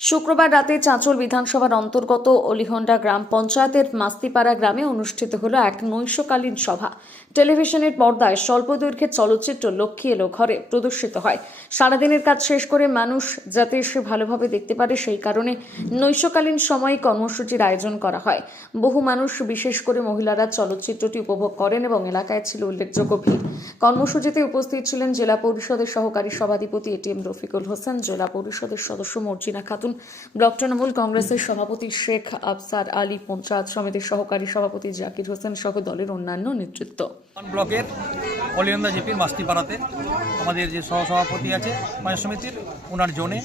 শুক্রবার রাতে চাঁচল বিধানসভার অন্তর্গত অলিহন্ডা গ্রাম পঞ্চায়েতের মাস্তিপাড়া গ্রামে অনুষ্ঠিত হল এক নৈশকালীন সভা। টেলিভিশনের পর্দায় স্বল্প দৈর্ঘ্যের চলচ্চিত্র লক্ষ্মী এলো ঘরে প্রদর্শিত হয়। সারাদিনের কাজ শেষ করে মানুষ যাতে সে ভালোভাবে দেখতে পারে সেই কারণে নৈশকালীন সময়ে কর্মসূচির আয়োজন করা হয়। বহু মানুষ, বিশেষ করে মহিলারা, চলচ্চিত্রটি উপভোগ করেন এবং এলাকায় ছিল উল্লেখযোগ্য ভিড়। কর্মসূচিতে উপস্থিত ছিলেন জেলা পরিষদের সহকারী সভাধিপতি এটিএম রফিকুল হোসেন, জেলা পরিষদের সদস্য মর্জিনা খাতুন ব্লক তৃণমূল কংগ্রেসের সভাপতি শেখ আফসার আলী, পঞ্চায়েত সমিতির সহকারী সভাপতি জাকির হোসেন সহ দলের অন্যান্য নেতৃত্ব। ব্লকের? অলিয়ন্দা জিপির মাস্তিপাড়াতে। আমাদের যে সহসভাপতি আছে, পঞ্চায়েত সমিতির ওনার জোনে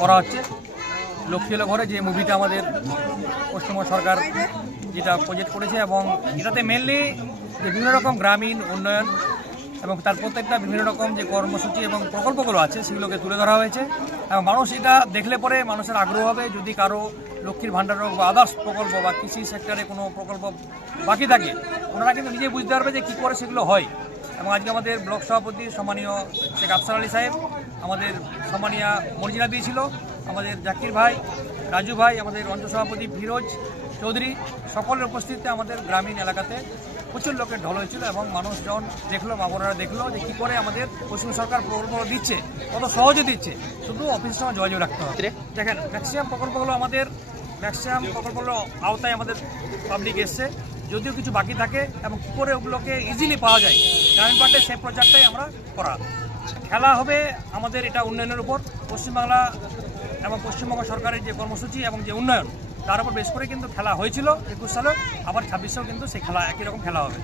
করা হচ্ছে। লক্ষ্মী ঘরে যে মুভিটা আমাদের পশ্চিমবঙ্গ সরকার যেটা প্রজেক্ট করেছে এবং এটাতে মেনলি বিভিন্ন রকম গ্রামীণ উন্নয়ন এবং তার প্রত্যেকটা বিভিন্ন রকম যে কর্মসূচি এবং প্রকল্পগুলো আছে, সেগুলোকে তুলে ধরা হয়েছে। এবং মানুষ এটা দেখলে পরে মানুষের আগ্রহ হবে, যদি কারও লক্ষ্মীর ভাণ্ডার হোক বা আদার্স প্রকল্প বা কৃষি সেক্টরে কোনো প্রকল্প বাকি থাকে, ওনারা কিন্তু নিজে বুঝতে পারবে যে কী করে সেগুলো হয়। এবং আজকে আমাদের ব্লক সভাপতি সম্মানীয় শেখ আফসার আলী সাহেব, আমাদের সম্মানীয় মর্জিনা দিয়েছিল, আমাদের জাকির ভাই রাজু ভাই আমাদের অঞ্চল সভাপতি ফিরোজ চৌধুরী সকলের উপস্থিতিতে আমাদের গ্রামীণ এলাকাতে প্রচুর লোকের ঢল হয়েছিল এবং মানুষজন দেখল বাবুরা দেখল যে কী করে আমাদের পশ্চিম সরকার প্রকল্পগুলো দিচ্ছে কত সহজে দিচ্ছে। শুধু অফিসের সঙ্গে যোগাযোগ রাখতে হবে। দেখেন ম্যাক্সিমাম প্রকল্পগুলো আমাদের ম্যাক্সিমাম প্রকল্পগুলো আওতায় আমাদের পাবলিক এসছে। যদিও কিছু বাকি থাকে এবং কী করে ওগুলোকে ইজিলি পাওয়া যায় গ্রামীণ পার্টে সেই প্রচারটাই আমরা করা। খেলা হবে আমাদের এটা উন্নয়নের উপর। পশ্চিমবাংলা এবং পশ্চিমবঙ্গ সরকারের যে কর্মসূচি এবং যে উন্নয়ন, তার উপর বেশ করে কিন্তু খেলা হয়েছিল একুশ সালে, আবার ছাব্বিশেও কিন্তু সেই খেলা একই রকম খেলা হবে।